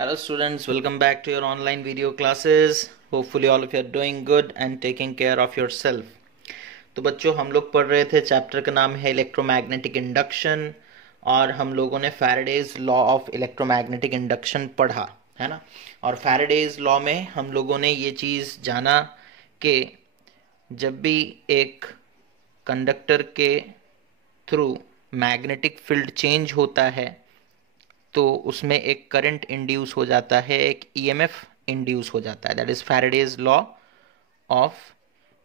Hello students, welcome back to your online video classes. Hopefully all of you are doing good and taking care of yourself. तो बच्चों हम लोग पढ़ रहे थे, चैप्टर का नाम है इलेक्ट्रोमैग्नेटिक इंडक्शन और हम लोगों ने Faraday's law of electromagnetic induction पढ़ा है ना। और फैराडेज लॉ में हम लोगों ने ये चीज़ जाना कि जब भी एक कंडक्टर के थ्रू मैग्नेटिक फील्ड चेंज होता है तो उसमें एक करंट इंड्यूस हो जाता है, एक ईएमएफ इंड्यूस हो जाता है। That is Faraday's law of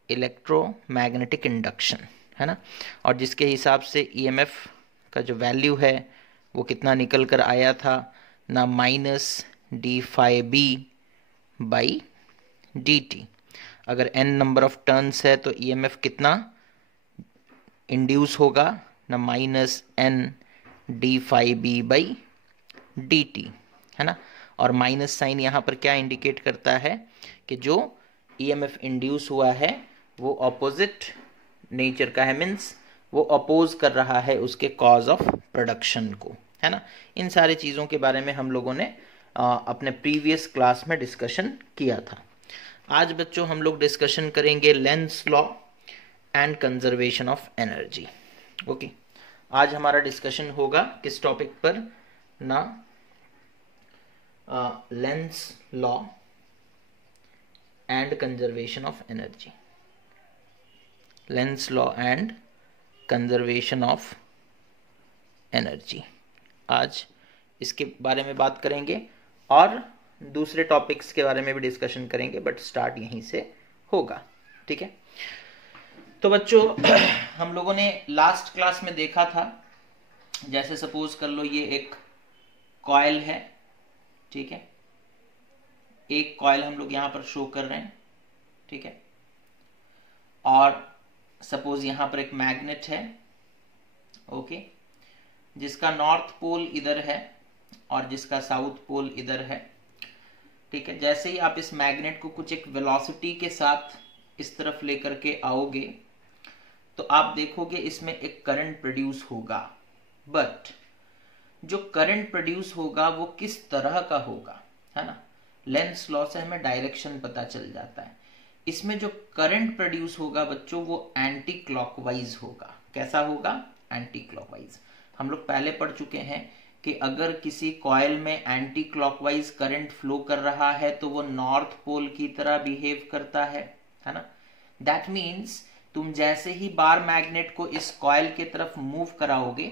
electromagnetic induction, है ना। और जिसके हिसाब से ईएमएफ का जो वैल्यू है वो कितना निकल कर आया था ना, -d∅b/dt। अगर n नंबर ऑफ टर्न्स है तो ईएमएफ कितना इंड्यूस होगा ना, -n-d∅b/dt, है ना। और माइनस साइन यहाँ पर क्या इंडिकेट करता है कि जो ईएमएफ इंड्यूस हुआ है वो ऑपोजिट नेचर का है, मीन्स वो अपोज कर रहा है उसके कॉज ऑफ प्रोडक्शन को, है ना। इन सारी चीज़ों के बारे में हम लोगों ने अपने प्रीवियस क्लास में डिस्कशन किया था। आज बच्चों हम लोग डिस्कशन करेंगे Lenz law and conservation of energy. Okay, आज हमारा डिस्कशन होगा किस टॉपिक पर ना, Lenz law and conservation of energy. Lenz law and conservation of energy, आज इसके बारे में बात करेंगे और दूसरे टॉपिक्स के बारे में भी डिस्कशन करेंगे, बट स्टार्ट यहीं से होगा, ठीक है। तो बच्चों हम लोगों ने लास्ट क्लास में देखा था, जैसे सपोज कर लो ये एक कॉइल है, ठीक है। एक कॉइल हम लोग यहां पर शो कर रहे हैं, ठीक है। और सपोज यहां पर एक मैग्नेट है, ओके, जिसका नॉर्थ पोल इधर है और जिसका साउथ पोल इधर है, ठीक है। जैसे ही आप इस मैग्नेट को कुछ एक वेलोसिटी के साथ इस तरफ लेकर के आओगे तो आप देखोगे इसमें एक करंट प्रोड्यूस होगा, बट जो करंट प्रोड्यूस होगा वो किस तरह का होगा, है ना। लेंस लॉ से हमें डायरेक्शन पता चल जाता है। इसमें जो करंट प्रोड्यूस होगा बच्चों वो एंटी क्लॉकवाइज होगा। कैसा होगा? Anti clockwise. हम लोग पहले पढ़ चुके हैं कि अगर किसी कॉइल में एंटी क्लॉकवाइज करंट फ्लो कर रहा है तो वो नॉर्थ पोल की तरह बिहेव करता है ना। दैट मीन्स तुम जैसे ही बार मैग्नेट को इस कॉइल की तरफ मूव कराओगे,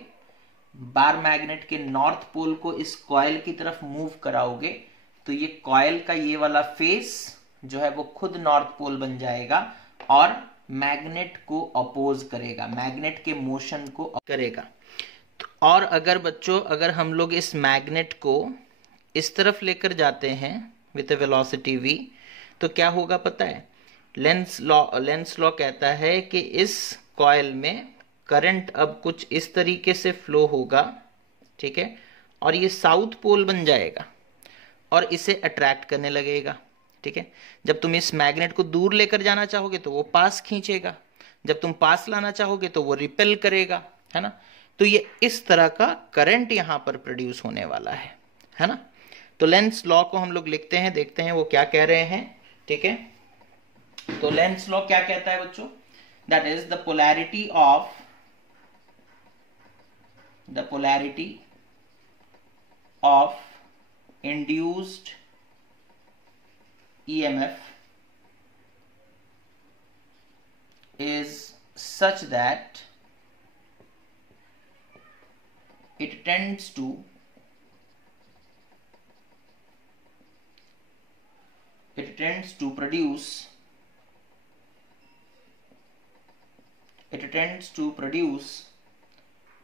बार मैग्नेट के नॉर्थ पोल को इस कॉइल की तरफ मूव कराओगे तो ये कॉइल का ये वाला फेस जो है वो खुद नॉर्थ पोल बन जाएगा और मैग्नेट को अपोज करेगा, मैग्नेट के मोशन को करेगा। और अगर बच्चों अगर हम लोग इस मैग्नेट को इस तरफ लेकर जाते हैं विद वेलोसिटी v, तो क्या होगा पता है? लेंस लॉ कहता है कि इस कॉइल में करंट अब कुछ इस तरीके से फ्लो होगा, ठीक है, और ये साउथ पोल बन जाएगा और इसे अट्रैक्ट करने लगेगा, ठीक है। जब तुम इस मैग्नेट को दूर लेकर जाना चाहोगे तो वो पास खींचेगा, जब तुम पास लाना चाहोगे तो वो रिपेल करेगा, है ना। तो ये इस तरह का करंट यहां पर प्रोड्यूस होने वाला है ना। तो लेंस लॉ को हम लोग लिखते हैं, देखते हैं वो क्या कह रहे हैं, ठीक है। तो लेंस लॉ क्या कहता है बच्चों? That is the polarity of induced EMF is such that it tends to produce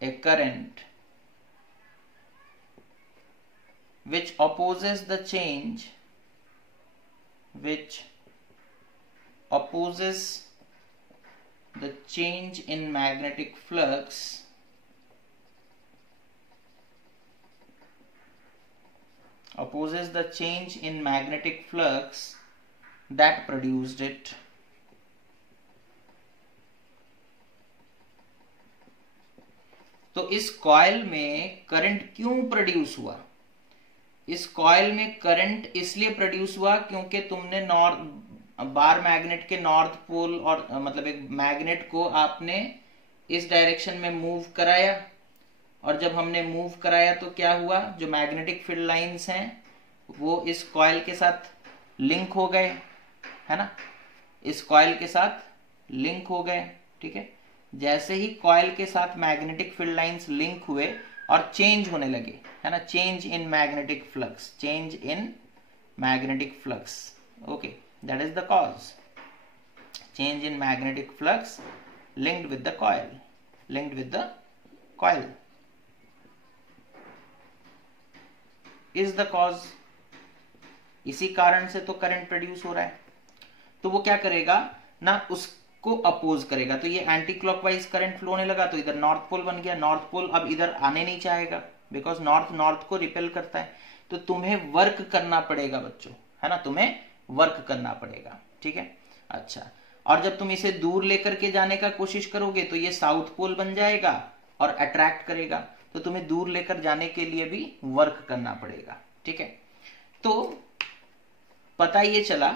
a current which opposes the change in magnetic flux that produced it. तो इस कॉइल में करंट क्यों प्रोड्यूस हुआ? इस कॉइल में करंट इसलिए produce हुआ क्योंकि तुमने बार मैग्नेट के नॉर्थ पोल और मतलब एक मैग्नेट को आपने इस डायरेक्शन में मूव कराया, और जब हमने मूव कराया तो क्या हुआ, जो मैग्नेटिक फील्ड लाइंस हैं वो इस कॉइल के साथ लिंक हो गए, है ना, इस कॉइल के साथ लिंक हो गए। ठीक है, जैसे ही कॉइल के साथ मैग्नेटिक फील्ड लाइंस लिंक हुए और चेंज होने लगे, है ना, change in magnetic flux, change in magnetic flux, okay, that is the cause, change in magnetic flux linked with the coil, linked with the coil is the cause। इसी कारण से तो करंट प्रोड्यूस हो रहा है। तो वो क्या करेगा ना, उसको अपोज करेगा। तो ये एंटी क्लॉकवाइज करंट फ्लो होने लगा, तो इधर नॉर्थ पोल बन गया। नॉर्थ पोल अब इधर आने नहीं चाहेगा, बिकॉज नॉर्थ को रिपेल करता है। तो तुम्हें वर्क करना पड़ेगा बच्चों, है ना, तुम्हें वर्क करना पड़ेगा। ठीक है, अच्छा, और जब तुम इसे दूर लेकर के जाने का कोशिश करोगे तो ये साउथ पोल बन जाएगा और अट्रैक्ट करेगा। तो तुम्हें दूर लेकर जाने के लिए भी वर्क करना पड़ेगा। ठीक है, तो पता ये चला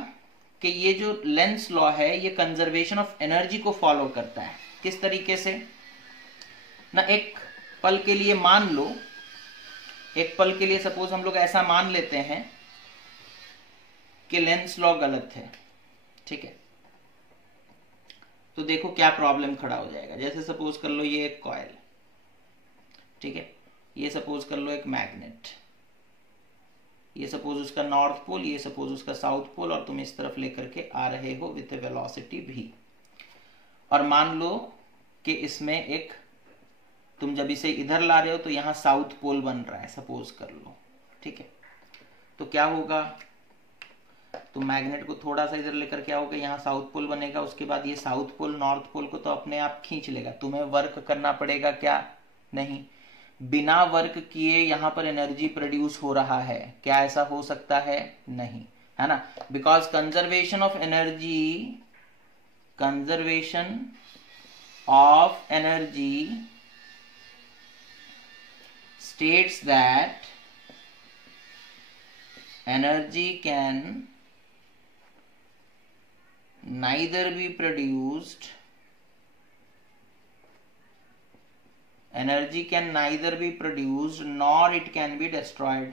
कि ये जो लेंस लॉ है ये कंजर्वेशन ऑफ एनर्जी को फॉलो करता है। किस तरीके से ना, एक पल के लिए मान लो, एक पल के लिए सपोज हम लोग ऐसा मान लेते हैं कि लेंस लॉ गलत है। ठीक है, तो देखो क्या प्रॉब्लम खड़ा हो जाएगा। जैसे सपोज कर लो ये एक कॉइल, ठीक है, ये सपोज कर लो एक मैग्नेट, ये सपोज उसका नॉर्थ पोल, ये सपोज उसका साउथ पोल, और तुम इस तरफ लेकर के आ रहे हो विथ वेलोसिटी v। और मान लो कि इसमें एक, तुम जब इसे इधर ला रहे हो तो यहां साउथ पोल बन रहा है, सपोज कर लो। ठीक है, तो क्या होगा, तो मैग्नेट को थोड़ा सा इधर लेकर के आओगे, यहाँ साउथ पोल बनेगा। उसके बाद ये साउथ पोल नॉर्थ पोल को तो अपने आप खींच लेगा। तुम्हें वर्क करना पड़ेगा क्या, नहीं, बिना वर्क किए यहाँ पर एनर्जी प्रोड्यूस हो रहा है। क्या ऐसा हो सकता है, नहीं, है ना, because conservation of energy, conservation of energy states that energy can neither be produced, energy can neither be produced nor it can be destroyed।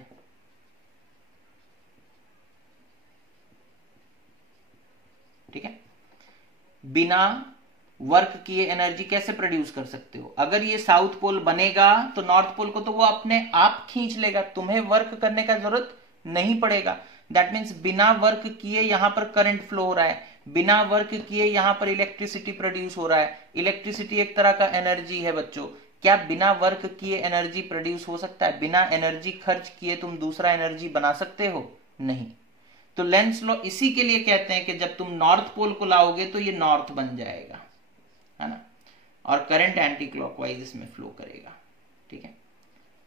ठीक है, बिना वर्क किए एनर्जी कैसे प्रोड्यूस कर सकते हो। अगर ये साउथ पोल बनेगा तो नॉर्थ पोल को तो वो अपने आप खींच लेगा, तुम्हें वर्क करने का जरूरत नहीं पड़ेगा। दैट मीन्स बिना वर्क किए यहां पर करंट फ्लो हो रहा है, बिना वर्क किए यहां पर इलेक्ट्रिसिटी प्रोड्यूस हो रहा है। इलेक्ट्रिसिटी एक तरह का एनर्जी है बच्चों। क्या बिना वर्क किए एनर्जी प्रोड्यूस हो सकता है? बिना एनर्जी खर्च किए तुम दूसरा एनर्जी बना सकते हो? नहीं। तो लेंस लॉ इसी के लिए कहते हैं कि जब तुम नॉर्थ पोल को लाओगे तो ये नॉर्थ बन जाएगा, है ना, और करंट एंटी क्लॉकवाइज इसमें फ्लो करेगा। ठीक है,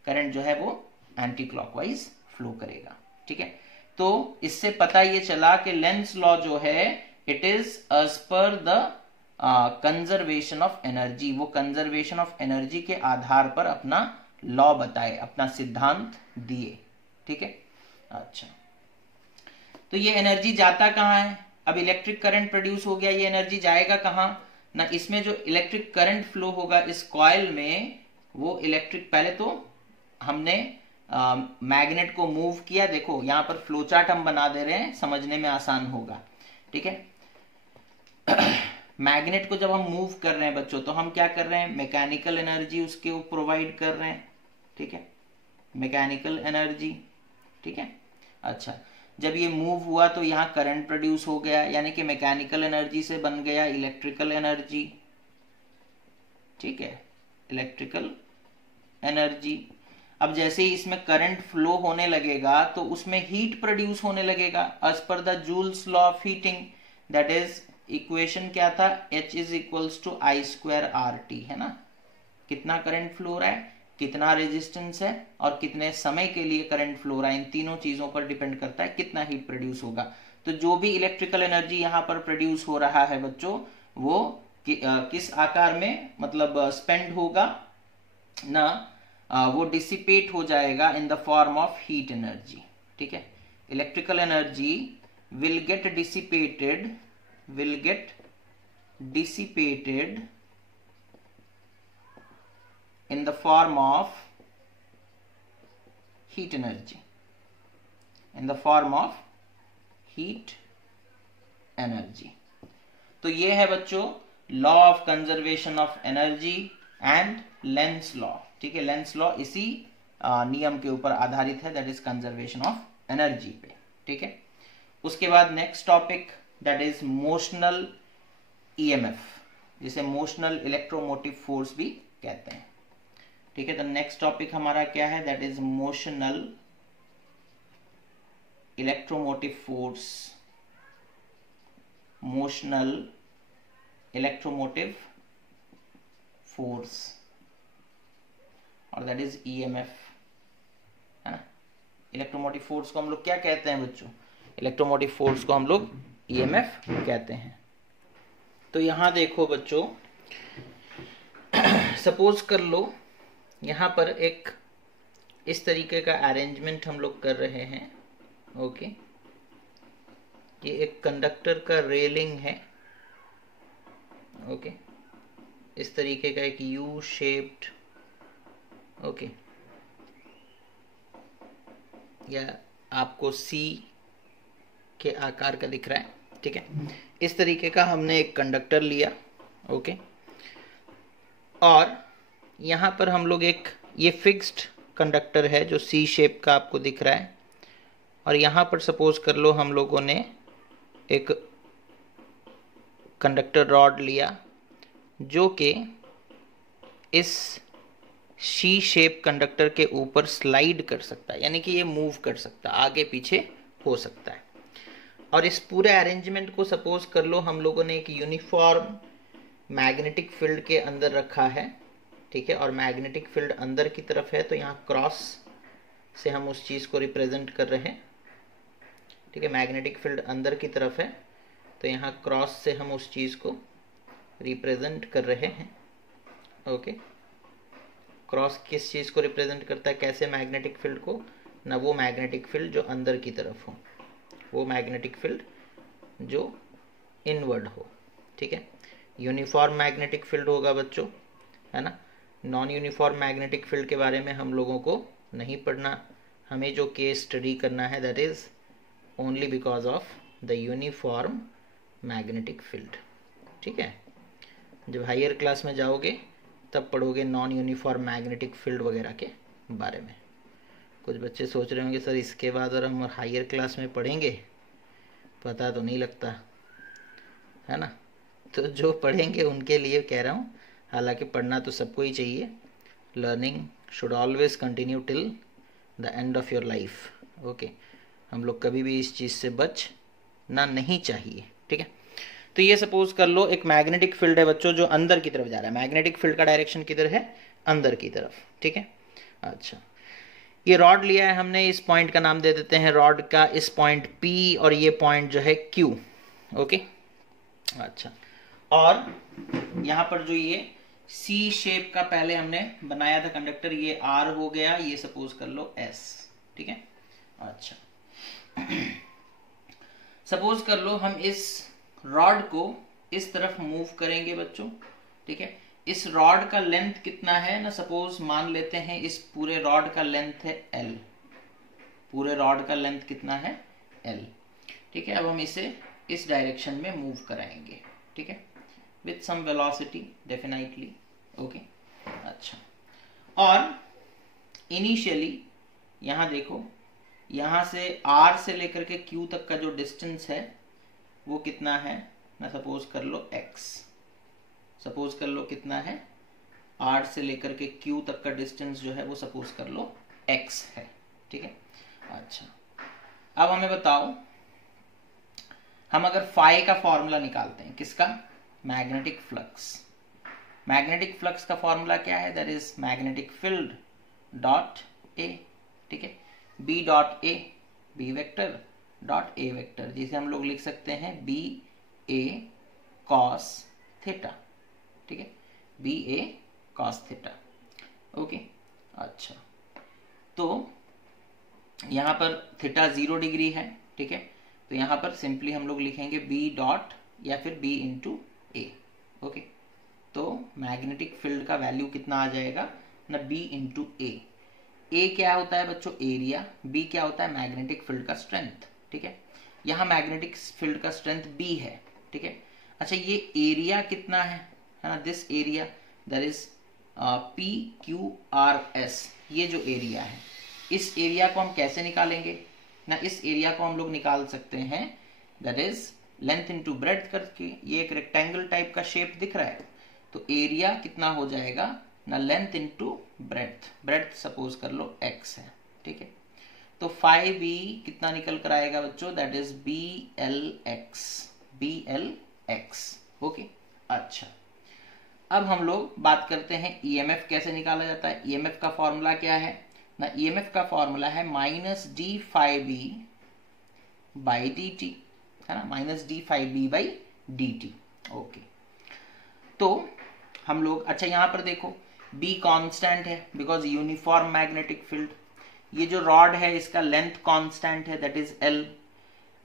करंट जो है वो एंटी क्लॉकवाइज फ्लो करेगा। ठीक है, तो इससे पता ये चला कि लेंस लॉ जो है it is as per the conservation of energy. वो कंजर्वेशन ऑफ एनर्जी के आधार पर अपना लॉ बताए, अपना सिद्धांत दिए। ठीक है, अच्छा, तो ये एनर्जी जाता कहां है? अब इलेक्ट्रिक करंट प्रोड्यूस हो गया, ये एनर्जी जाएगा कहां ना? इसमें जो इलेक्ट्रिक करंट फ्लो होगा इस कॉइल में, वो इलेक्ट्रिक, पहले तो हमने मैग्नेट को मूव किया। देखो यहां पर फ्लो चार्ट हम बना दे रहे हैं, समझने में आसान होगा। ठीक है, मैग्नेट को जब हम मूव कर रहे हैं बच्चों, तो हम क्या कर रहे हैं? मैकेनिकल एनर्जी उसके प्रोवाइड कर रहे हैं। ठीक है, मैकेनिकल एनर्जी। ठीक है, अच्छा, जब ये मूव हुआ तो यहां करंट प्रोड्यूस हो गया, यानी कि मैकेनिकल एनर्जी से बन गया इलेक्ट्रिकल एनर्जी। ठीक है, इलेक्ट्रिकल एनर्जी। अब जैसे ही इसमें करंट फ्लो होने लगेगा तो उसमें हीट प्रोड्यूस होने लगेगा as per the Joule's law of heating. That is, equation क्या था? H is equals to I square RT, है ना। कितना करंट फ्लो हो रहा है, कितना रेजिस्टेंस है, और कितने समय के लिए करंट फ्लो हो रहा है, इन तीनों चीजों पर डिपेंड करता है कितना हीट प्रोड्यूस होगा। तो जो भी इलेक्ट्रिकल एनर्जी यहां पर प्रोड्यूस हो रहा है बच्चों, वो किस आकार में मतलब स्पेंड होगा ना, वो डिसिपेट हो जाएगा in the form of heat energy, ठीक है। Electrical energy will get dissipated in the form of heat energy, तो ये है बच्चों law of conservation of energy and Lenz law, ठीक है। लेंस लॉ इसी नियम के ऊपर आधारित है, that is conservation of energy पे, ठीक है। उसके बाद next topic that is motional EMF, जिसे मोशनल इलेक्ट्रोमोटिव फोर्स भी कहते हैं, ठीक है। तो नेक्स्ट टॉपिक हमारा क्या है, that is motional electromotive force, और दैट इज ईएमएफ, है ना। इलेक्ट्रोमोटिव फोर्स को हम लोग क्या कहते हैं बच्चों, इलेक्ट्रोमोटिव फोर्स को हम लोग ईएमएफ कहते हैं। तो यहां देखो बच्चों, सपोज कर लो यहां पर एक इस तरीके का अरेंजमेंट हम लोग कर रहे हैं, ओके। ये एक कंडक्टर का रेलिंग है, ओके। इस तरीके का एक यू शेप्ड, ओके, या आपको सी के आकार का दिख रहा है, ठीक है। इस तरीके का हमने एक कंडक्टर लिया, ओके, और यहाँ पर हम लोग एक ये फिक्स्ड कंडक्टर है जो सी शेप का आपको दिख रहा है, और यहाँ पर सपोज कर लो हम लोगों ने एक कंडक्टर रॉड लिया जो कि इस सी शेप कंडक्टर के ऊपर स्लाइड कर सकता है, यानी कि ये मूव कर सकता है, आगे पीछे हो सकता है। और इस पूरे अरेंजमेंट को सपोज कर लो हम लोगों ने एक यूनिफॉर्म मैग्नेटिक फील्ड के अंदर रखा है, ठीक है। और मैग्नेटिक फील्ड अंदर की तरफ है, तो यहाँ क्रॉस से हम उस चीज़ को रिप्रेजेंट कर रहे हैं, ठीक है। मैग्नेटिक फील्ड अंदर की तरफ है, तो यहाँ क्रॉस से हम उस चीज़ को रिप्रेजेंट कर रहे हैं, ओके। क्रॉस किस चीज़ को रिप्रेजेंट करता है, कैसे, मैग्नेटिक फील्ड को, ना वो मैग्नेटिक फील्ड जो अंदर की तरफ हो, वो मैग्नेटिक फील्ड जो इनवर्ड हो, ठीक है। यूनिफॉर्म मैग्नेटिक फील्ड होगा बच्चों, है ना। नॉन यूनिफॉर्म मैग्नेटिक फील्ड के बारे में हम लोगों को नहीं पढ़ना, हमें जो केस स्टडी करना है that is only because of the uniform magnetic field, ठीक है। जब हायर क्लास में जाओगे तब पढ़ोगे नॉन यूनिफॉर्म मैग्नेटिक फील्ड वगैरह के बारे में। कुछ बच्चे सोच रहे होंगे सर इसके बाद और हम हायर क्लास में पढ़ेंगे, पता तो नहीं लगता, है ना। तो जो पढ़ेंगे उनके लिए कह रहा हूँ, हालांकि पढ़ना तो सबको ही चाहिए, learning should always continue till the end of your life, okay. हम लोग कभी भी इस चीज़ से बचना नहीं चाहिए, ठीक है। तो ये सपोज कर लो एक मैग्नेटिक फील्ड है बच्चों जो अंदर की तरफ जा रहा है, मैग्नेटिक फील्ड का डायरेक्शन किधर है, अंदर की तरफ, ठीक है। अच्छा, ये रॉड लिया है हमने, इस पॉइंट का नाम दे देते हैं रॉड का, इस पॉइंट P और ये पॉइंट जो है Q, ओके। अच्छा, और यहाँ पर जो ये C शेप का पहले हमने बनाया था कंडक्टर, ये R हो गया, ये सपोज कर लो S, ठीक है। अच्छा, सपोज कर लो हम इस रॉड को इस तरफ मूव करेंगे बच्चों, ठीक है। इस रॉड का लेंथ कितना है ना, सपोज मान लेते हैं इस पूरे रॉड का लेंथ है L, पूरे रॉड का लेंथ कितना है L, ठीक है। अब हम इसे इस डायरेक्शन में मूव कराएंगे, ठीक है, with some velocity definitely, okay. अच्छा, और इनिशियली यहां देखो, यहां से R से लेकर के Q तक का जो डिस्टेंस है वो कितना है ना, सपोज कर लो X, सपोज कर लो कितना है, R से लेकर के Q तक का डिस्टेंस जो है वो सपोज कर लो X है, ठीक है। अच्छा, अब हमें बताओ, हम अगर फाई का फॉर्मूला निकालते हैं, किसका, मैग्नेटिक फ्लक्स, मैग्नेटिक फ्लक्स का फॉर्मूला क्या है, that is magnetic field dot A, ठीक है, B dot A, B vector dot A vector, जिसे हम लोग लिख सकते हैं बी ए कॉस थीटा, ठीक है, बी ए कॉस थीटा, ओके। अच्छा, तो यहाँ पर थीटा 0 डिग्री है, ठीक है, तो यहाँ पर सिंपली हम लोग लिखेंगे बी डॉट या फिर बी इंटू ए। ओके, तो मैग्नेटिक फील्ड का वैल्यू कितना आ जाएगा ना, बी इंटू ए। ए क्या होता है बच्चों, एरिया, बी क्या होता है मैग्नेटिक फील्ड का स्ट्रेंथ, ठीक है। यहाँ मैग्नेटिक फील्ड का स्ट्रेंथ बी है, ठीक है। अच्छा, ये एरिया कितना है ना, this area that is P Q R S, ये जो एरिया है, इस एरिया को हम कैसे निकालेंगे ना, इस एरिया को हम लोग निकाल सकते हैं that is length into breadth करके। ये एक रेक्टेंगल टाइप का शेप दिख रहा है, तो एरिया कितना हो जाएगा ना, length into breadth, breadth suppose कर लो x है, ठीक है। तो 5b कितना निकल कर आएगा बच्चों, that is BLX, BLX। Okay, अच्छा, अब हम लोग बात करते हैं EMF कैसे निकाला जाता है। EMF का फॉर्मूला क्या है ना, EMF का फॉर्मूला है -d∅b बाई dt, है ना, -d∅b बाई dt। ओके, तो हम लोग, अच्छा यहाँ पर देखो B कांस्टेंट है बिकॉज यूनिफॉर्म मैग्नेटिक फील्ड। ये जो रॉड है इसका लेंथ कांस्टेंट है दैट इज L।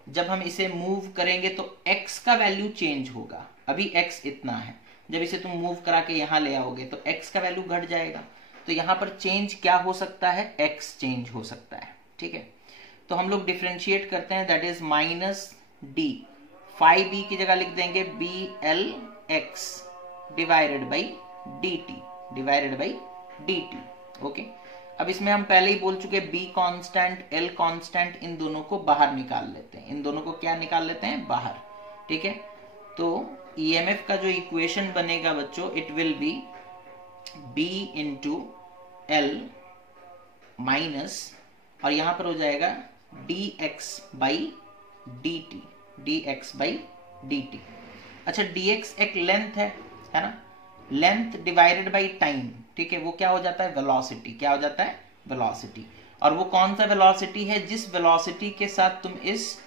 जब हम इसे मूव करेंगे तो x का वैल्यू चेंज होगा, अभी x इतना है, जब इसे तुम मूव करा के यहाँ ले आओगे तो x का वैल्यू घट जाएगा। तो यहाँ पर चेंज क्या हो सकता है, x चेंज हो सकता है, ठीक है। तो हम लोग डिफ्रेंशिएट करते हैं, दैट इज -d∅b की जगह लिख देंगे BLX divided by dt। Okay, अब इसमें हम पहले ही बोल चुके B कांस्टेंट, L कांस्टेंट, इन दोनों को बाहर निकाल लेते हैं, इन दोनों को क्या निकाल लेते हैं, बाहर, ठीक है। तो EMF का जो इक्वेशन बनेगा बच्चों, it will B B into L minus, और यहां पर हो जाएगा dx by dt, dx by dt। अच्छा, dx एक लेंथ है ना, लेंथ डिवाइडेड बाई टाइम, ठीक है, वो क्या हो जाता है, वेलोसिटी, क्या हो जाता है, वेलोसिटी। और वो कौन सा वेलोसिटी है, जिस वेलोसिटी के साथ तुम इस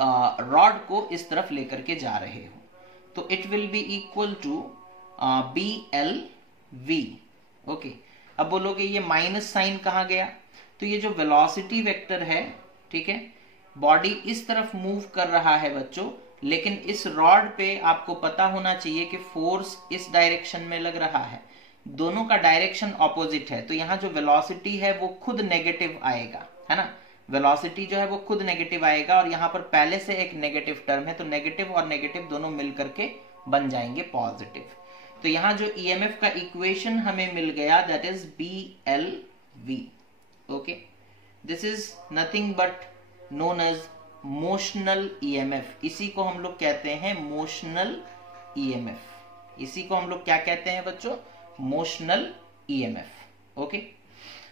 रॉड को इस तरफ लेकर के जा रहे हो। तो it will be equal to BLV। Okay, अब बोलोगे ये माइनस साइन कहाँ गया, तो ये जो वेलोसिटी वेक्टर है, ठीक है, बॉडी इस तरफ मूव कर रहा है बच्चों, लेकिन इस रॉड पे आपको पता होना चाहिए कि फोर्स इस डायरेक्शन में लग रहा है, दोनों का डायरेक्शन ऑपोजिट है, तो यहाँ जो वेलोसिटी है वो खुद नेगेटिव आएगा, है ना, वेलोसिटी जो है वो खुद नेगेटिव आएगा, और यहाँ पर पहले से एक नेगेटिव टर्म है, तो नेगेटिव और नेगेटिव दोनों मिलकर के बन जाएंगे पॉजिटिव। तो यहाँ जो EMF का इक्वेशन हमें मिल गया that is BLV। Okay, this is nothing but known as motional EMF। इसी को हम लोग कहते हैं मोशनल EMF। इसी को हम लोग क्या कहते हैं बच्चों, motional EMF। Okay,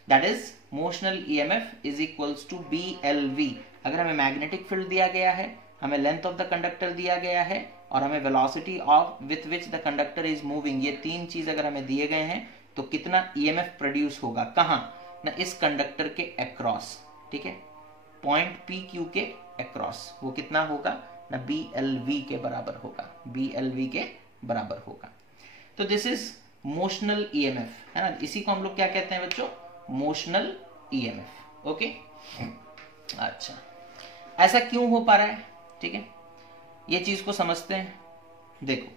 that is motional EMF is equals to BLV। अगर हमें मैग्नेटिक फील्ड दिया गया है, हमें लेंथ ऑफ द कंडक्टर दिया गया है, और हमें velocity of with which the conductor is moving, ये तीन चीज अगर हमें दिए गए हैं, तो कितना EMF प्रोड्यूस होगा, कहां ना, इस कंडक्टर के अक्रॉस, ठीक है, पॉइंट PQ के अक्रॉस, वो कितना होगा ना, BLV के बराबर होगा, BLV के बराबर होगा। तो दिस इज मोशनल EMF, है ना, इसी को हम लोग क्या कहते हैं बच्चों, मोशनल EMF। ओके, अच्छा, ऐसा क्यों हो पा रहा है, ठीक है, ये चीज को समझते हैं। देखो,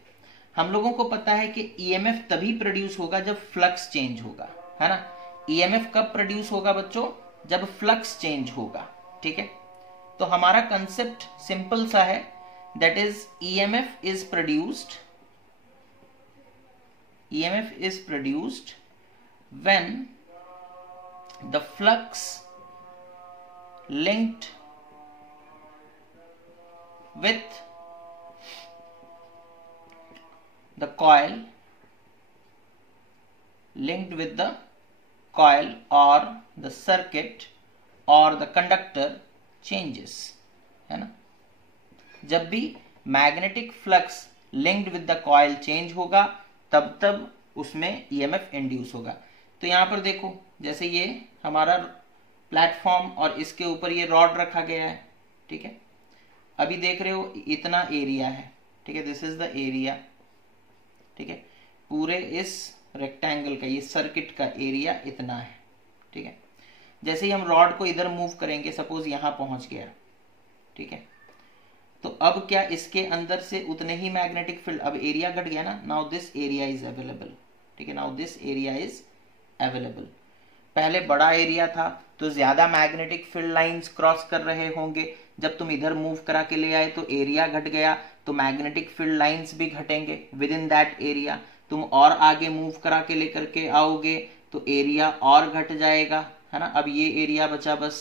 हम लोगों को पता है कि EMF तभी प्रोड्यूस होगा जब फ्लक्स चेंज होगा, है ना। EMF कब प्रोड्यूस होगा बच्चों, जब फ्लक्स चेंज होगा, ठीक है। तो हमारा कंसेप्ट सिंपल सा है, that is EMF is produced when the flux linked with the coil or the circuit or the conductor changes, है ना। जब भी magnetic flux linked with the coil change होगा, तब उसमें EMF इंड्यूस होगा। तो यहां पर देखो, जैसे ये हमारा प्लेटफॉर्म और इसके ऊपर ये रॉड रखा गया है, ठीक है, अभी देख रहे हो इतना एरिया है, ठीक है, दिस इज द एरिया, ठीक है, पूरे इस रेक्टेंगल का, ये सर्किट का एरिया इतना है, ठीक है। जैसे ही हम रॉड को इधर मूव करेंगे, सपोज यहां पहुंच गया, ठीक है, तो अब क्या इसके अंदर से उतने ही मैग्नेटिक फील्ड, अब एरिया घट गया ना, now this area is available, ठीक है, now this area is available. पहले बड़ा एरिया था तो ज्यादा मैग्नेटिक फील्ड लाइंस क्रॉस कर रहे होंगे, जब तुम इधर मूव करा के ले आए तो एरिया घट गया, तो मैग्नेटिक फील्ड लाइंस भी घटेंगे विद इन दैट एरिया। तुम और आगे मूव करा के लेकर के आओगे तो एरिया और घट जाएगा, है ना। अब ये एरिया बचा बस,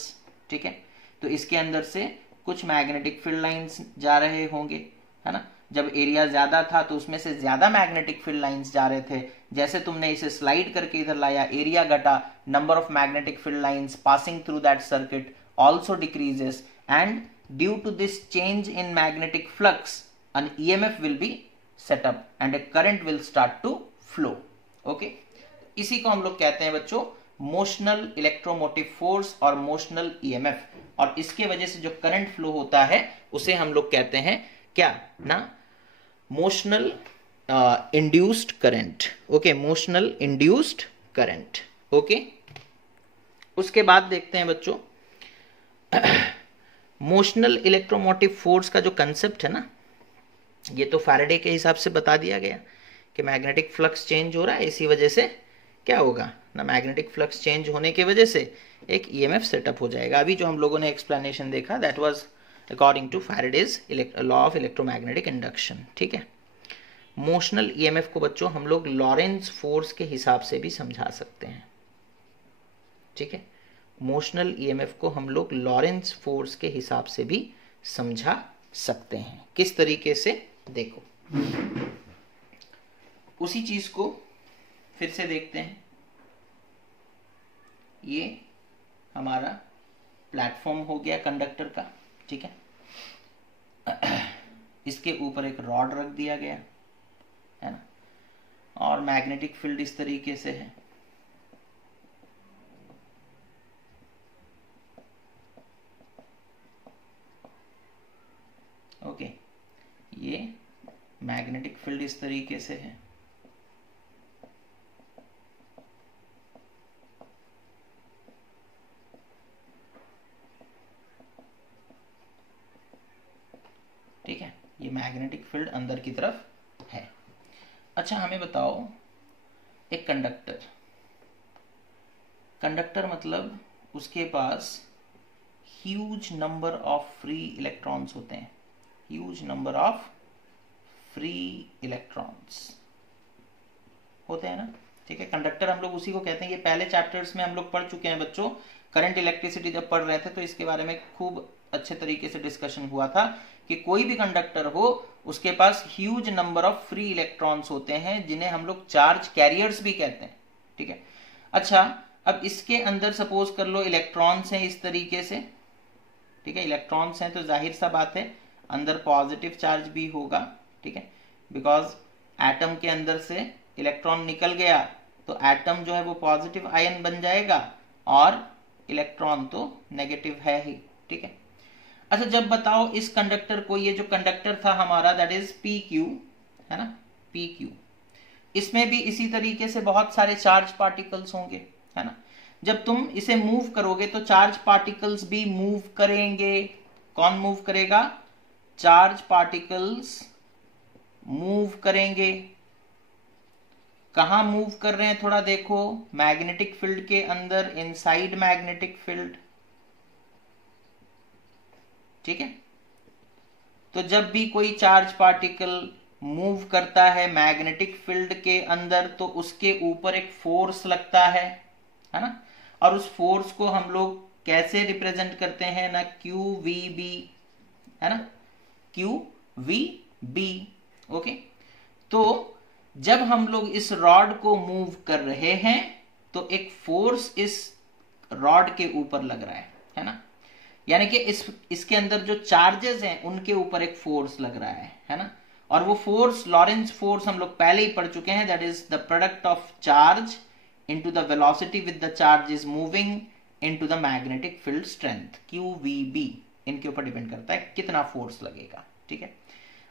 ठीक है, तो इसके अंदर से कुछ मैग्नेटिक फील्ड लाइंस जा रहे होंगे, है ना। जब एरिया ज्यादा था तो उसमें से ज्यादा मैग्नेटिक फील्ड लाइंस जा रहे थे, जैसे तुमने इसे स्लाइड करके इधर लाया, एरिया घटा, number of magnetic field lines passing through that circuit also decreases, and due to this change in magnetic flux an EMF will be set up and a current will start to flow. Okay, इसी को हम लोग कहते हैं बच्चों motional electromotive force और motional EMF, और इसके वजह से जो करंट फ्लो होता है उसे हम लोग कहते हैं क्या ना, motional induced current. Okay, motional induced current. Okay, उसके बाद देखते हैं बच्चों मोशनल इलेक्ट्रोमोटिव फोर्स का जो कंसेप्ट है ना, ये तो फैराडे के हिसाब से बता दिया गया कि मैग्नेटिक फ्लक्स चेंज हो रहा है, इसी वजह से क्या होगा ना, मैग्नेटिक फ्लक्स चेंज होने की वजह से एक ईएमएफ सेटअप हो जाएगा। अभी जो हम लोगों ने एक्सप्लेनेशन देखा that was according to Faraday's law of electromagnetic induction, ठीक है। मोशनल ईएमएफ को बच्चों हम लोग लॉरेंस फोर्स के हिसाब से भी समझा सकते हैं, ठीक है। मोशनल ईएमएफ को हम लोग लॉरेंस फोर्स के हिसाब से भी समझा सकते हैं। किस तरीके से, देखो उसी चीज को फिर से देखते हैं। ये हमारा प्लेटफॉर्म हो गया कंडक्टर का, ठीक है। इसके ऊपर एक रॉड रख दिया गया है ना, और मैग्नेटिक फील्ड इस तरीके से है, ओके। ये मैग्नेटिक फील्ड इस तरीके से है, ठीक है, ये मैग्नेटिक फील्ड अंदर की तरफ है। अच्छा हमें बताओ, एक कंडक्टर, कंडक्टर मतलब उसके पास huge number of free electrons होते हैं, huge number of free electrons होते हैं ना, ठीक है। कंडक्टर हम लोग उसी को कहते हैं, ये पहले चैप्टर्स में हम लोग पढ़ चुके हैं बच्चों। करंट इलेक्ट्रिसिटी जब पढ़ रहे थे तो इसके बारे में खूब अच्छे तरीके से डिस्कशन हुआ था कि कोई भी कंडक्टर हो उसके पास huge number of free electrons होते हैं, जिन्हें हम लोग चार्ज कैरियर्स भी कहते हैं, ठीक है। अच्छा, अब इसके अंदर सपोज कर लो इलेक्ट्रॉन्स हैं इस तरीके से, ठीक है, इलेक्ट्रॉन्स हैं तो जाहिर सा बात है अंदर पॉजिटिव चार्ज भी होगा, ठीक है, बिकॉज एटम के अंदर से इलेक्ट्रॉन निकल गया तो एटम जो है वो पॉजिटिव आयन बन जाएगा और इलेक्ट्रॉन तो नेगेटिव है ही, ठीक है। अच्छा, जब बताओ इस कंडक्टर को, ये जो कंडक्टर था हमारा दैट इज पी क्यू, है ना, पी क्यू, इसमें भी इसी तरीके से बहुत सारे चार्ज पार्टिकल्स होंगे, है ना। जब तुम इसे मूव करोगे तो चार्ज पार्टिकल्स भी मूव करेंगे। कौन मूव करेगा? चार्ज पार्टिकल्स मूव करेंगे। कहां मूव कर रहे हैं थोड़ा देखो, मैग्नेटिक फील्ड के अंदर, इनसाइड मैग्नेटिक फील्ड, ठीक है। तो जब भी कोई चार्ज पार्टिकल मूव करता है मैग्नेटिक फील्ड के अंदर तो उसके ऊपर एक फोर्स लगता है ना, और उस फोर्स को हम लोग कैसे रिप्रेजेंट करते हैं ना, क्यू वी बी, है ना, क्यू वी बी, ओके। तो जब हम लोग इस रॉड को मूव कर रहे हैं तो एक फोर्स इस रॉड के ऊपर लग रहा है ना, यानी कि इसके अंदर जो चार्जेस हैं उनके ऊपर एक फोर्स लग रहा है ना, और वो फोर्स लॉरेंस फोर्स हम लोग पहले ही पढ़ चुके हैं, that is the product of charge into the velocity with the charge is moving into the magnetic field strength, QVB, इनके ऊपर डिपेंड करता है कितना फोर्स लगेगा, ठीक है।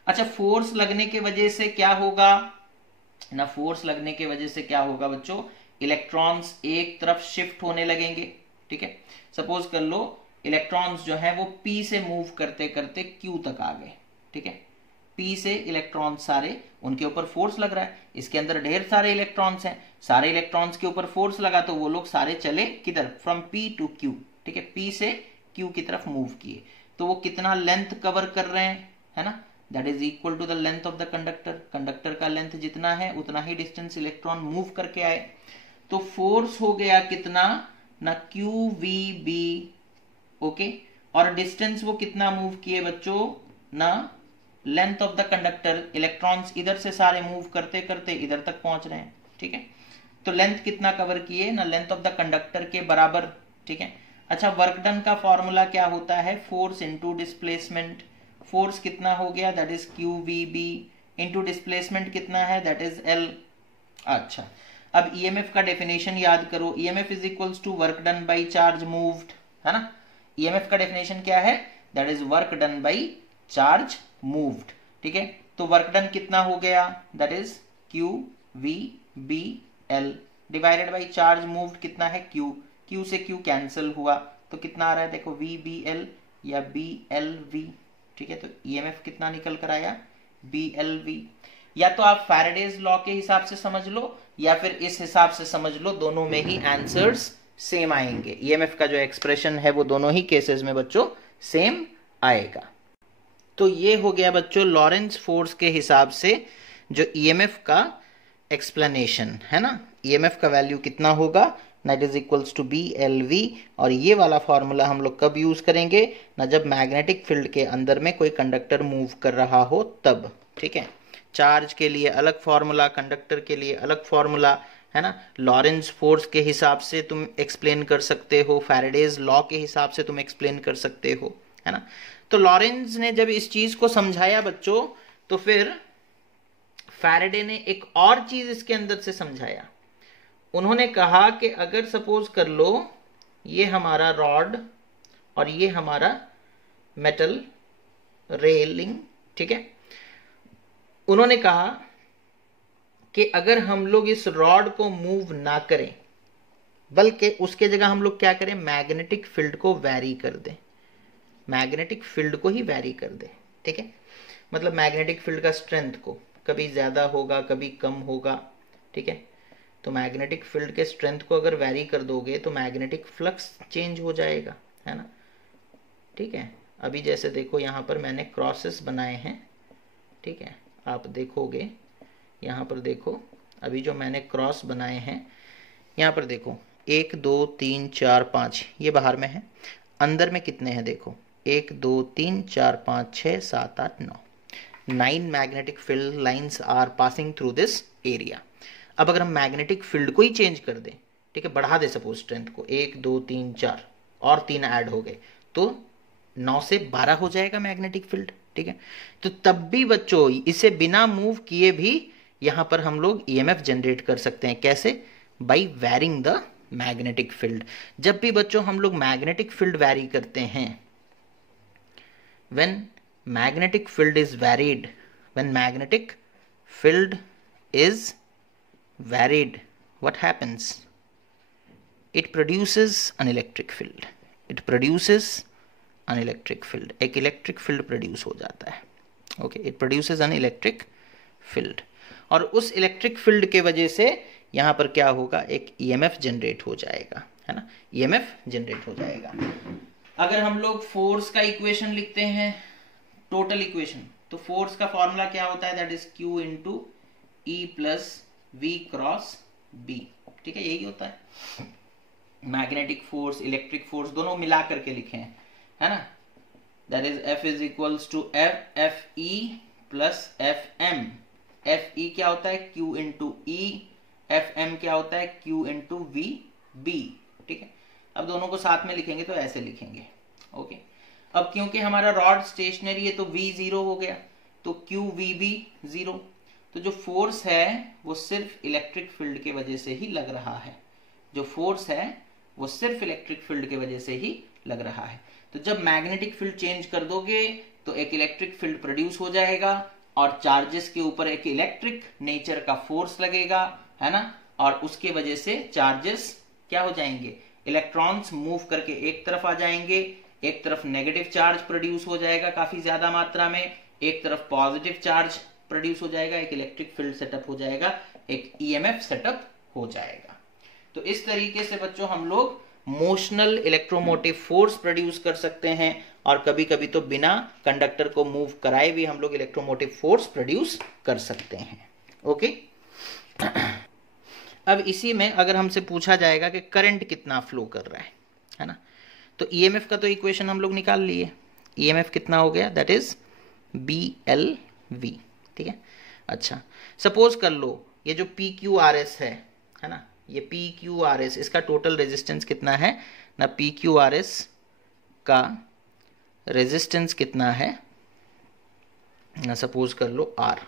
अच्छा, फोर्स लगने की वजह से क्या होगा, ना फोर्स लगने की वजह से क्या होगा बच्चों, इलेक्ट्रॉन्स एक तरफ शिफ्ट होने लगेंगे। ठीक है, सपोज कर लो इलेक्ट्रॉन्स जो है वो P से मूव करते करते Q तक आ गए। ठीक है, P से इलेक्ट्रॉन सारे, उनके ऊपर फोर्स लग रहा है, इसके अंदर ढेर सारे इलेक्ट्रॉन्स हैं, सारे इलेक्ट्रॉन्स के ऊपर फोर्स लगा तो वो लोग सारे चले किधर, फ्रॉम P टू Q। ठीक है, P से Q की तरफ मूव किए, तो वो कितना लेंथ कवर कर रहे हैं, है ना, that is equal to the length of the conductor. Conductor का लेंथ जितना है उतना ही डिस्टेंस इलेक्ट्रॉन मूव करके आए, तो फोर्स हो गया कितना ना, QVB। ओके, और डिस्टेंस वो कितना मूव किए बच्चों ना, length of the conductor, electrons इधर से सारे मूव करते करते इधर तक पहुंच रहे हैं। ठीक है, तो लेंथ कितना कवर किए ना, लेंथ ऑफ द कंडक्टर के बराबर। ठीक है, अच्छा वर्क डन का फॉर्मूला क्या होता है, फोर्स इनटू डिस्प्लेसमेंट। फोर्स कितना हो गया, that is QVB, into displacement कितना है, दैट इज L। अच्छा, अब EMF का डेफिनेशन याद करो, EMF is equals to work done by charge moved, है ना। EMF का डेफिनेशन क्या है, that is work done by charge moved. ठीक है, तो वर्क डन कितना हो गया, that is QVBL divided by charge moved कितना है Q, Q से Q कैंसिल हुआ तो कितना आ रहा है, देखो VBL या BLV। ठीक है, तो EMF कितना निकल कर आया, BLV। या तो आप फैराडेज लॉ के हिसाब से समझ लो या फिर इस हिसाब से समझ लो, दोनों में ही आंसर्स सेम आएंगे। EMF का जो एक्सप्रेशन है वो दोनों ही केसेस में बच्चों सेम आएगा। तो ये हो गया बच्चों लॉरेंस फोर्स के हिसाब से जो EMF का एक्सप्लेनेशन है ना। EMF का वैल्यू कितना होगा, that is equals to BLV। और ये वाला फॉर्मूला हम लोग कब यूज करेंगे ना, जब मैग्नेटिक फील्ड के अंदर में कोई कंडक्टर मूव कर रहा हो तब। ठीक है, चार्ज के लिए अलग फॉर्मूला, कंडक्टर के लिए अलग फॉर्मूला, है ना। लॉरेंस फोर्स के हिसाब से तुम एक्सप्लेन कर सकते हो, फैराडेज लॉ के हिसाब से तुम एक्सप्लेन कर सकते हो, है ना। तो लॉरेंस ने जब इस चीज को समझाया बच्चों, तो फिर फैराडे ने एक और चीज इसके अंदर से समझाया। उन्होंने कहा कि अगर सपोज कर लो ये हमारा रॉड और ये हमारा मेटल रेलिंग, ठीक है, उन्होंने कहा कि अगर हम लोग इस रॉड को मूव ना करें बल्कि उसके जगह हम लोग क्या करें, मैग्नेटिक फील्ड को वैरी कर दें, मैग्नेटिक फील्ड को ही वैरी कर दें। ठीक है, मतलब मैग्नेटिक फील्ड का स्ट्रेंथ को, कभी ज्यादा होगा कभी कम होगा। ठीक है, तो मैग्नेटिक फील्ड के स्ट्रेंथ को अगर वैरी कर दोगे तो मैग्नेटिक फ्लक्स चेंज हो जाएगा, है ना। ठीक है, अभी जैसे देखो यहाँ पर मैंने क्रॉसेस बनाए हैं। ठीक है, आप देखोगे यहाँ पर, देखो अभी जो मैंने क्रॉस बनाए हैं, यहाँ पर देखो 1 2 3 4 5, ये बाहर में है, अंदर में कितने हैं देखो, 1 2 3 4 5 6 7 8 9, 9 magnetic field lines are passing through this area. अब अगर हम मैग्नेटिक फील्ड को ही चेंज कर दें, ठीक है, बढ़ा दे सपोज स्ट्रेंथ को, 1 2 3 4 और 3 ऐड हो गए तो 9 से 12 हो जाएगा मैग्नेटिक फील्ड। ठीक है, तो तब भी बच्चों इसे बिना मूव किए भी यहां पर हम लोग EMF जनरेट कर सकते हैं। कैसे, by varying the magnetic field. जब भी बच्चों हम लोग मैग्नेटिक फील्ड वैरी करते हैं, when magnetic field is varied, when magnetic field is varied, what happens, it produces an electric field, it produces an electric field, एक इलेक्ट्रिक फील्ड प्रोड्यूस हो जाता है। Okay, it produces an electric field, और उस electric field के वजह से यहाँ पर क्या होगा, एक EMF जनरेट हो जाएगा, है ना, EMF जनरेट हो जाएगा। अगर हम लोग फोर्स का इक्वेशन लिखते हैं, टोटल इक्वेशन, तो फोर्स का फॉर्मूला क्या होता है, that is Q into E plus V cross B। ठीक है, यही होता है। मैग्नेटिक फोर्स, इलेक्ट्रिक फोर्स दोनों मिला करके लिखे हैं, है ना। That is F is equals to FE plus FM। FE क्या होता है, Q इंटू E, FM क्या होता है, Q इंटू VB। ठीक है, अब दोनों को साथ में लिखेंगे तो ऐसे लिखेंगे। ओके, अब क्योंकि हमारा रॉड स्टेशनरी है तो V 0 हो गया, तो QVB 0। तो जो फोर्स है वो सिर्फ इलेक्ट्रिक फील्ड के वजह से ही लग रहा है, जो फोर्स है वो सिर्फ इलेक्ट्रिक फील्ड के वजह से ही लग रहा है। तो जब मैग्नेटिक फील्ड चेंज कर दोगे तो एक इलेक्ट्रिक फील्ड प्रोड्यूस हो जाएगा, और चार्जेस के ऊपर एक इलेक्ट्रिक नेचर का फोर्स लगेगा, है ना, और उसके वजह से चार्जेस क्या हो जाएंगे, इलेक्ट्रॉन्स मूव करके एक तरफ आ जाएंगे, एक तरफ नेगेटिव चार्ज प्रोड्यूस हो जाएगा काफी ज्यादा मात्रा में, एक तरफ पॉजिटिव चार्ज प्रोड्यूस हो जाएगा, एक इलेक्ट्रिक फील्ड सेटअप हो जाएगा, एक ईएमएफ सेटअप हो जाएगा। तो इस तरीके से बच्चों हम लोग मोशनल इलेक्ट्रोमोटिव फोर्स प्रोड्यूस कर सकते हैं, और कभी कभी तो बिना कंडक्टर को मूव कराए भी हम लोग इलेक्ट्रोमोटिव फोर्स प्रोड्यूस कर सकते हैं। ओके, अब इसी में अगर हमसे पूछा जाएगा कि करंट कितना फ्लो कर रहा है ना, तो ईएमएफ का तो इक्वेशन हम लोग निकाल लिए, ईएमएफ कितना हो गया, दैट इज BLV, ठीक है। अच्छा, सपोज कर लो ये जो PQRS है ना, ये PQRS इसका टोटल रेजिस्टेंस कितना है ना, PQRS का रेजिस्टेंस कितना है ना, सपोज कर लो R,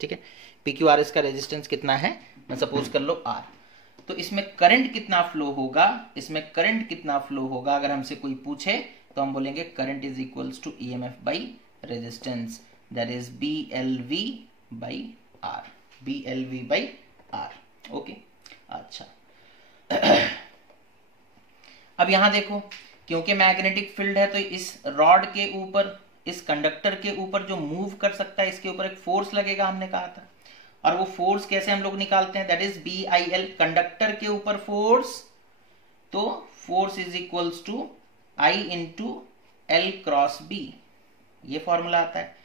ठीक है। PQRS का रेजिस्टेंस कितना है ना, सपोज कर लो R। तो इसमें करंट कितना फ्लो होगा, इसमें करंट कितना फ्लो होगा अगर हमसे कोई पूछे तो हम बोलेंगे current is equals to EMF by resistance, that is BLV by R, BLV by R। Okay, अच्छा अब यहां देखो, क्योंकि मैग्नेटिक फील्ड है तो इस रॉड के ऊपर, इस कंडक्टर के ऊपर जो मूव कर सकता है इसके ऊपर एक फोर्स लगेगा, हमने कहा था। और वो फोर्स कैसे हम लोग निकालते हैं, दैट इज BIL, कंडक्टर के ऊपर फोर्स, तो force is equals to I into L cross B, ये फॉर्मूला आता है।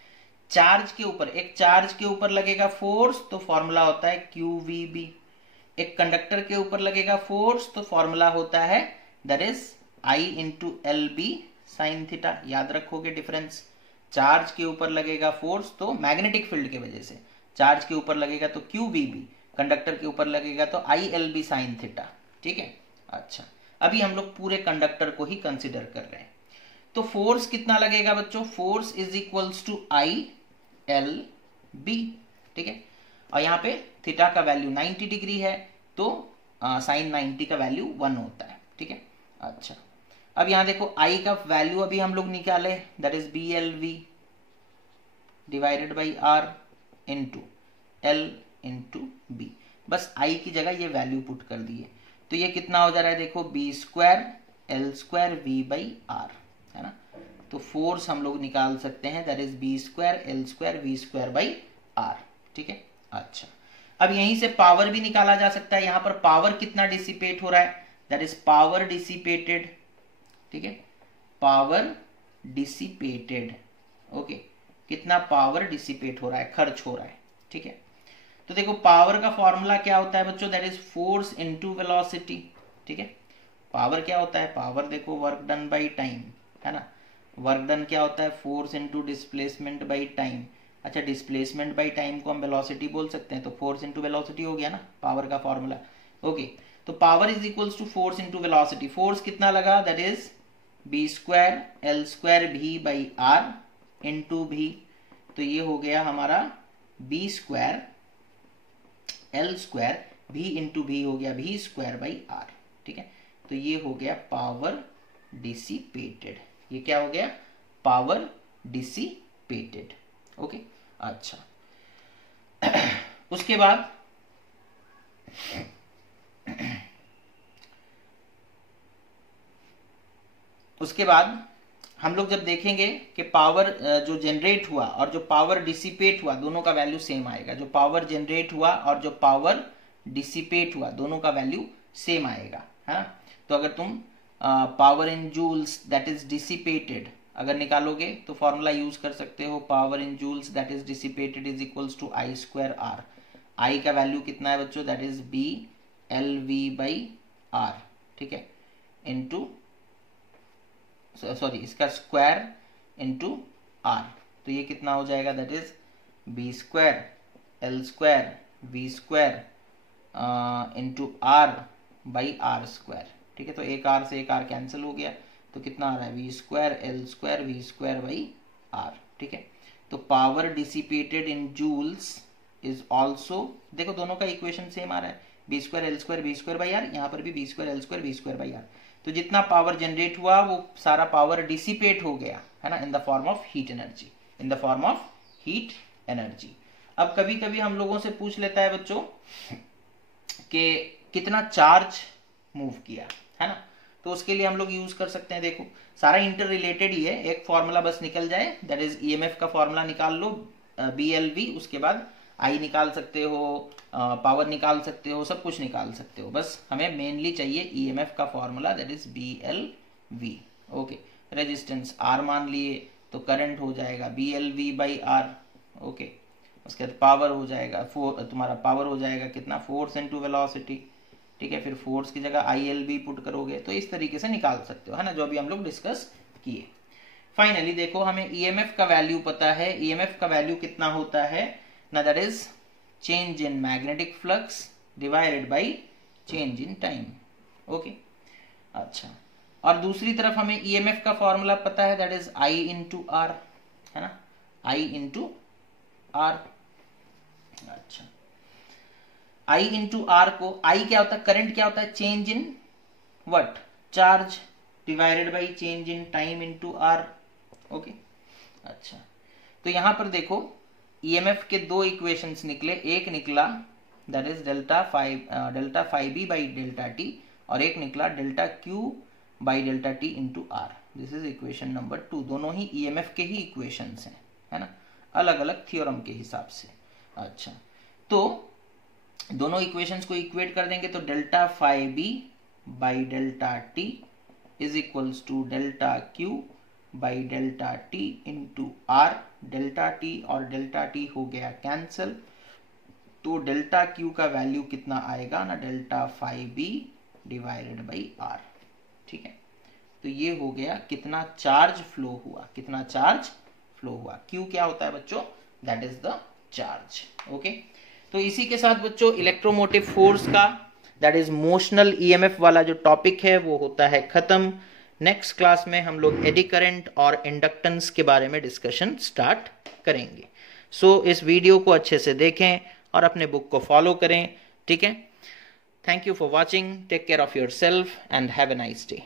चार्ज के ऊपर, एक चार्ज के ऊपर लगेगा फोर्स तो फॉर्मूला होता है QVB, एक कंडक्टर के ऊपर लगेगा फोर्स तो फॉर्मूला होता है that is I into LB sine theta. याद रखोगे डिफरेंस, चार्ज के ऊपर लगेगा फोर्स तो मैग्नेटिक फील्ड की वजह से, चार्ज के ऊपर लगेगा तो QVB, कंडक्टर के ऊपर लगेगा तो ILB साइन थीटा, ठीक है। अच्छा, अभी हम लोग पूरे कंडक्टर को ही कंसिडर कर रहे हैं, तो फोर्स कितना लगेगा बच्चों, force is equals to ILB, ठीक है। और यहाँ पे थीटा का वैल्यू 90 डिग्री है तो साइन 90 का वैल्यू 1 होता है, ठीक है। अच्छा, अब यहाँ देखो I का वैल्यू अभी हम लोग निकाले, that is BLV divided by R into L into B, बस I की जगह ये वैल्यू पुट कर दिए, तो ये कितना हो जा रहा है देखो, B square L square V by R, है ना। तो फोर्स हम लोग निकाल सकते हैं, that is B square L square V square by R, ठीक है। अच्छा, अब यहीं से पावर भी निकाला जा सकता है, यहां पर पावर कितना डिसिपेट हो रहा है, दैट इज पावर डिसिपेटेड, ठीक है, पावर डिसिपेटेड, ओके, कितना पावर डिसिपेट हो रहा है, खर्च हो रहा है, ठीक है। तो देखो पावर का फॉर्मूला क्या होता है बच्चों, that is force into velocity, ठीक है। पावर क्या होता है, पावर देखो वर्क डन बाई टाइम, है ना, वर्क डन क्या होता है, force into displacement by time. अच्छा, डिस्प्लेसमेंट बाई टाइम को हम वेलोसिटी बोल सकते हैं, तो फोर्स इनटू वेलोसिटी हो गया ना पावर का फॉर्मूला, ओके। तो power is equals to force into velocity, force कितना लगा, that is B square L square V by R into V, तो ये हो गया हमारा B square L square V into V हो गया V स्क्वायर बाई R, ठीक है। तो ये हो गया पावर डिसिपेटेड, ये क्या हो गया, पावर डिसिपेटेड, ओके। अच्छा, उसके बाद हम लोग जब देखेंगे कि पावर जो जनरेट हुआ और जो पावर डिसिपेट हुआ दोनों का वैल्यू सेम आएगा, जो पावर जनरेट हुआ और जो पावर डिसिपेट हुआ दोनों का वैल्यू सेम आएगा, है। तो अगर तुम power in joules that is dissipated अगर निकालोगे तो फॉर्मूला यूज कर सकते हो, power in joules that is dissipated is equals to I square R। I का वैल्यू कितना है बच्चों, that is BLV by R, ठीक है, इंटू सॉरी इसका स्क्वायर इंटू R, तो ये कितना हो जाएगा, दैट is B square L square V square into R by R square, ठीक है। तो एक R से एक R कैंसिल हो गया, तो कितना आ रहा है, V square L square V square by R, ठीक है। तो power dissipated in joules is also, देखो दोनों का इक्वेशन सेम आ रहा है, B square L square V square by R, यहाँ पर भी B square L square V square by R। तो जितना पावर जनरेट हुआ वो सारा पावर डिसिपेट हो गया, है ना, in the form of heat energy, in the form of heat energy. अब कभी कभी हम लोगों से पूछ लेता है बच्चों कि कितना चार्ज मूव किया, है ना, तो उसके लिए हम लोग यूज कर सकते हैं, देखो सारा इंटर रिलेटेड ही है, एक फॉर्मूला बस निकल जाए, दैट इज ईएमएफ का फॉर्मूला निकाल लो, BLV, उसके बाद आई निकाल सकते हो, पावर निकाल सकते हो, सब कुछ निकाल सकते हो, बस हमें मेनली चाहिए ईएमएफ का formula, that is BLV। Okay, resistance R मान लिए तो करंट हो जाएगा BLV/R। ओके, उसके बाद पावर हो जाएगा, तुम्हारा पावर हो जाएगा कितना, फोर्स इनटू वेलोसिटी, ठीक है, फिर फोर्स की जगह ILB पुट करोगे, तो इस तरीके से निकाल सकते हो, है ना, जो अभी हम लोग डिस्कस किए। फाइनली देखो हमें ईएमएफ का वैल्यू पता है, ईएमएफ का वैल्यू कितना होता है ना, that is change in magnetic flux divided by change in time. Okay, अच्छा, और दूसरी तरफ हमें ईएमएफ का फॉर्मूला पता है, that is I into R, है ना, I इंटू आर। अच्छा, I इंटू आर को, I क्या होता है, करंट क्या होता है, change in what, charge divided by change in time into R. Okay, अच्छा, तो यहां पर देखो ईएमएफ के दो इक्वेशंस निकले, एक निकला that is delta phi B by delta T, और एक निकला delta Q by delta T into R. This is equation number 2, दोनों ही ईएमएफ के ही इक्वेशंस हैं, है ना, अलग अलग थ्योरम के हिसाब से। अच्छा, तो दोनों इक्वेशंस को इक्वेट कर देंगे तो delta phi B by delta T is equals to delta Q by delta T into R. Delta T और डेल्टा टी हो गया कैंसल, तो डेल्टा क्यू का वैल्यू कितना आएगा ना, delta phi B divided by R. ठीक है, तो ये हो गया कितना चार्ज फ्लो हुआ, कितना चार्ज फ्लो हुआ। क्यू क्या होता है बच्चों, that is the charge. Okay, तो इसी के साथ बच्चों इलेक्ट्रोमोटिव फोर्स का दैट इज मोशनल ईएमएफ वाला जो टॉपिक है वो होता है खत्म। नेक्स्ट क्लास में हम लोग एडी करंट और इंडक्टेंस के बारे में डिस्कशन स्टार्ट करेंगे। सो इस वीडियो को अच्छे से देखें और अपने बुक को फॉलो करें, ठीक है। Thank you for watching, take care of yourself and have a nice day.